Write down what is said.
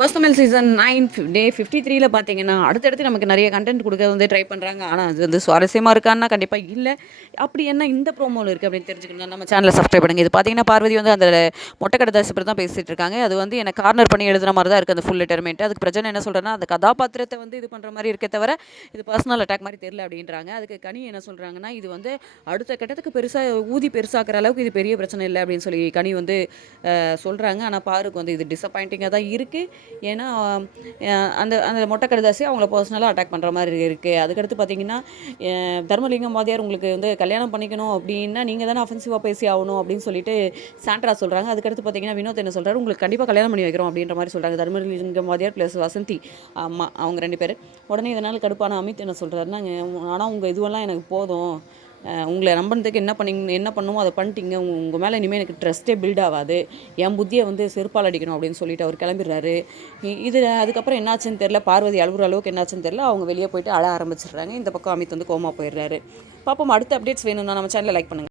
First Tamil season 9 டே 53ல பார்த்தீங்கன்னா, அடுத்தடுத்து நமக்கு நெறைய கன்டென்ட் குடுக்க வந்து ட்ரை பண்றாங்க. ஆனா, அது வந்து சுவாரஸ்யமா இருக்கான்னா, கண்டிப்பா இல்ல. அப்படி என்ன இந்த ப்ரோமோல இருக்கு அப்படின்னு தெரிஞ்சுக்கணும்னா, நம்ம சேனல சப்ஸ்கிரைப் பண்ணுங்க. இது பார்த்தீங்கன்னா, பார்வதி வந்து அந்த மொட்டை கடிதாசி பத்தி தான் பேசிட்டு இருக்காங்க. அது வந்து எனக்கு கார்னர் பண்ணி எழுதுன மாரி தான் இருக்கு அந்த ஃபுல் லெட்டருமேட்டு. அதுக்கு பிரச்சனை என்ன சொல்றேன்னா, அந்த கதாபாத்திரத்த வந்து இது பண்ற மாரி இருக்கே தவிர, இது பர்சனல் அட்டாக் மாரி தெரியல அப்படின்றாங்க. அதுக்கு கனி என்ன சொல்றாங்கன்னா, இது வந்து அடுத்த கட்டத்துக்கு பெருசா ஊதி பெருசாக்குற அளவுக்கு இது பெரிய பிரச்சனை இல்ல அப்படின்னு சொல்லி கனி வந்து சொல்றாங்க. ஆனா, பாருக்கு வந்து இது டிசப்பாயிண்டிங்கா தான் இருக்கு. ஏன்னா அந்த அந்த மொட்டை கடிதாசி அவங்கள பர்சனலாக அட்டாக் பண்ணுற மாதிரி இருக்குது. அதுக்கடுத்து பார்த்தீங்கன்னா, தர்மலிங்கம் வாதியார் உங்களுக்கு வந்து கல்யாணம் பண்ணிக்கணும் அப்படின்னா நீங்கள் தானே அஃபென்சிவாக பேசி ஆகணும் அப்படின்னு சொல்லிட்டு சாண்ட்ரா சொல்கிறாங்க. அதுக்கடுத்து பார்த்தீங்கன்னா, வினோத் என்ன சொல்கிறாரு, உங்களுக்கு கண்டிப்பாக கல்யாணம் பண்ணி வைக்கிறோம் அப்படின்ற மாதிரி சொல்கிறாங்க. தர்மலிங்கம் வாதியார் ப்ளஸ் வசந்தி அம்மா அவங்க 2 பேர். உடனே இதனால் கடுப்பான அமித் என்ன சொல்கிறாருன்னா, ஆனால் உங்கள் இதுவெல்லாம் எனக்கு போதும், உங்களை நம்பினதுக்கு என்ன பண்ணுமோ அதை பண்ணிட்டீங்க, உங்கள் மேலே இனிமேல் எனக்கு ட்ரஸ்ட்டே பில்ட் ஆகாது, என் புத்தியை வந்து செருப்பால் அடிக்கணும் அப்படின்னு சொல்லிட்டு அவர் கிளம்பிடுறாரு. இது அதுக்கப்புறம் என்னாச்சுன்னு தெரில, பார்வதி அழுகுற அளவுக்கு என்னாச்சுன்னு தெரில, அவங்க வெளியே போயிட்டு அழ ஆரம்பிச்சிடுறாங்க. இந்த பக்கம் அமித் வந்து கோமா போயிடுறாரு. பார்ப்போம், அடுத்த அப்டேட்ஸ் வேணும்னா நம்ம சேனலை லைக் பண்ணுங்கள்.